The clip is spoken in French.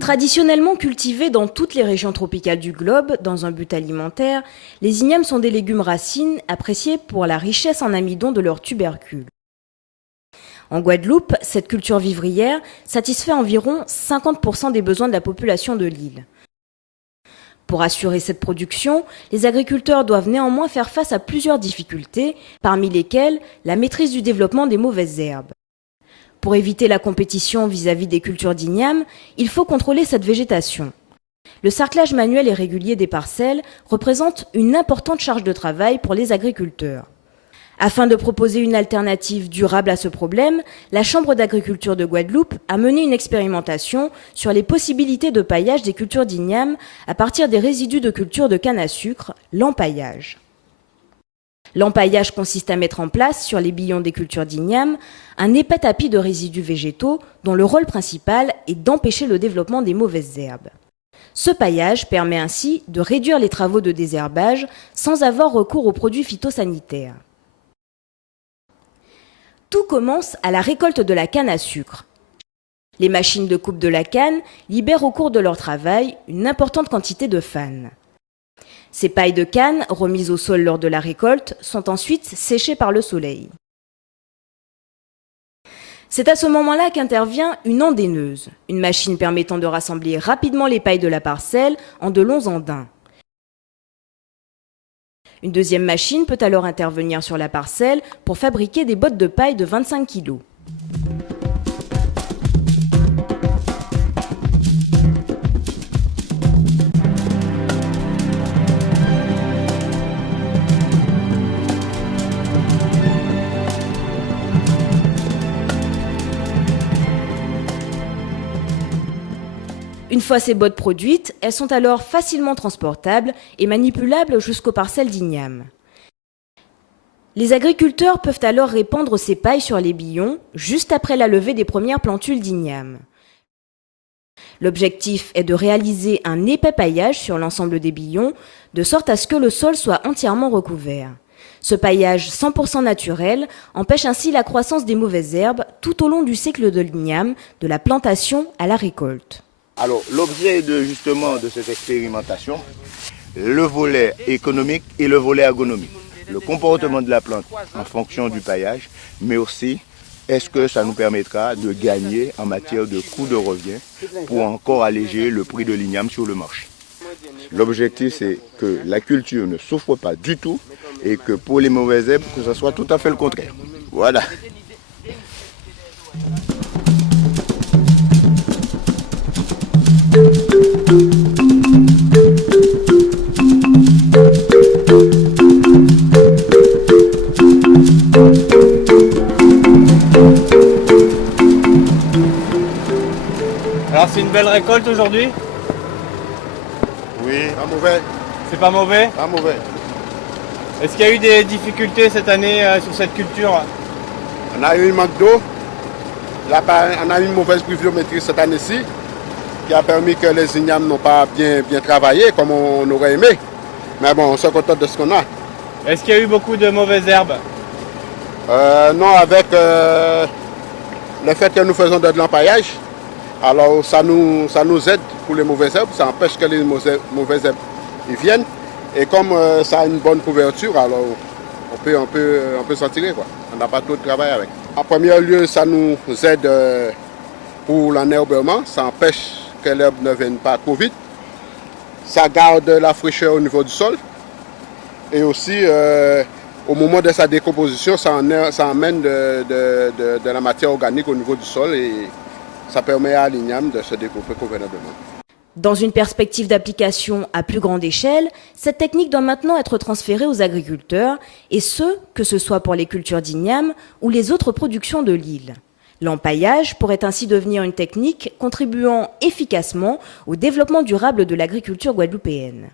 Traditionnellement cultivés dans toutes les régions tropicales du globe, dans un but alimentaire, les ignames sont des légumes racines appréciés pour la richesse en amidon de leurs tubercules. En Guadeloupe, cette culture vivrière satisfait environ 50% des besoins de la population de l'île. Pour assurer cette production, les agriculteurs doivent néanmoins faire face à plusieurs difficultés, parmi lesquelles la maîtrise du développement des mauvaises herbes. Pour éviter la compétition vis-à-vis des cultures d'ignames, il faut contrôler cette végétation. Le sarclage manuel et régulier des parcelles représente une importante charge de travail pour les agriculteurs. Afin de proposer une alternative durable à ce problème, la Chambre d'agriculture de Guadeloupe a mené une expérimentation sur les possibilités de paillage des cultures d'ignames à partir des résidus de culture de canne à sucre, l'empaillage. L'empaillage consiste à mettre en place, sur les billons des cultures d'ignames, un épais tapis de résidus végétaux dont le rôle principal est d'empêcher le développement des mauvaises herbes. Ce paillage permet ainsi de réduire les travaux de désherbage sans avoir recours aux produits phytosanitaires. Tout commence à la récolte de la canne à sucre. Les machines de coupe de la canne libèrent au cours de leur travail une importante quantité de fan. Ces pailles de canne, remises au sol lors de la récolte, sont ensuite séchées par le soleil. C'est à ce moment-là qu'intervient une andaineuse, une machine permettant de rassembler rapidement les pailles de la parcelle en de longs andins. Une deuxième machine peut alors intervenir sur la parcelle pour fabriquer des bottes de paille de 25 kg. Une fois ces bottes produites, elles sont alors facilement transportables et manipulables jusqu'aux parcelles d'ignames. Les agriculteurs peuvent alors répandre ces pailles sur les billons juste après la levée des premières plantules d'ignames. L'objectif est de réaliser un épais paillage sur l'ensemble des billons, de sorte à ce que le sol soit entièrement recouvert. Ce paillage 100% naturel empêche ainsi la croissance des mauvaises herbes tout au long du cycle de l'igname, de la plantation à la récolte. Alors, l'objet de cette expérimentation, le volet économique et le volet agronomique. Le comportement de la plante en fonction du paillage, mais aussi est-ce que ça nous permettra de gagner en matière de coût de revient pour encore alléger le prix de l'igname sur le marché. L'objectif, c'est que la culture ne souffre pas du tout et que pour les mauvaises herbes, que ce soit tout à fait le contraire. Voilà. Alors c'est une belle récolte aujourd'hui? Oui, pas mauvais. C'est pas mauvais? Pas mauvais. Est-ce qu'il y a eu des difficultés cette année sur cette culture? On a eu un manque d'eau, on a eu une mauvaise pluviométrie cette année-ci qui a permis que les ignames n'ont pas bien travaillé comme on aurait aimé. Mais bon, on se contente de ce qu'on a. Est-ce qu'il y a eu beaucoup de mauvaises herbes? Non, avec le fait que nous faisons de l'empaillage, alors ça nous aide pour les mauvaises herbes, ça empêche que les mauvaises herbes y viennent. Et comme ça a une bonne couverture, alors on peut s'en tirer, quoi. On n'a pas trop de travail avec. En premier lieu, ça nous aide pour l'enherbement, ça empêche que l'herbe ne vienne pas trop vite. Ça garde la fraîcheur au niveau du sol. Et aussi, au moment de sa décomposition, ça emmène de la matière organique au niveau du sol et ça permet à l'igname de se développer convenablement. Dans une perspective d'application à plus grande échelle, cette technique doit maintenant être transférée aux agriculteurs, et ce, que ce soit pour les cultures d'ignames ou les autres productions de l'île. L'empaillage pourrait ainsi devenir une technique contribuant efficacement au développement durable de l'agriculture guadeloupéenne.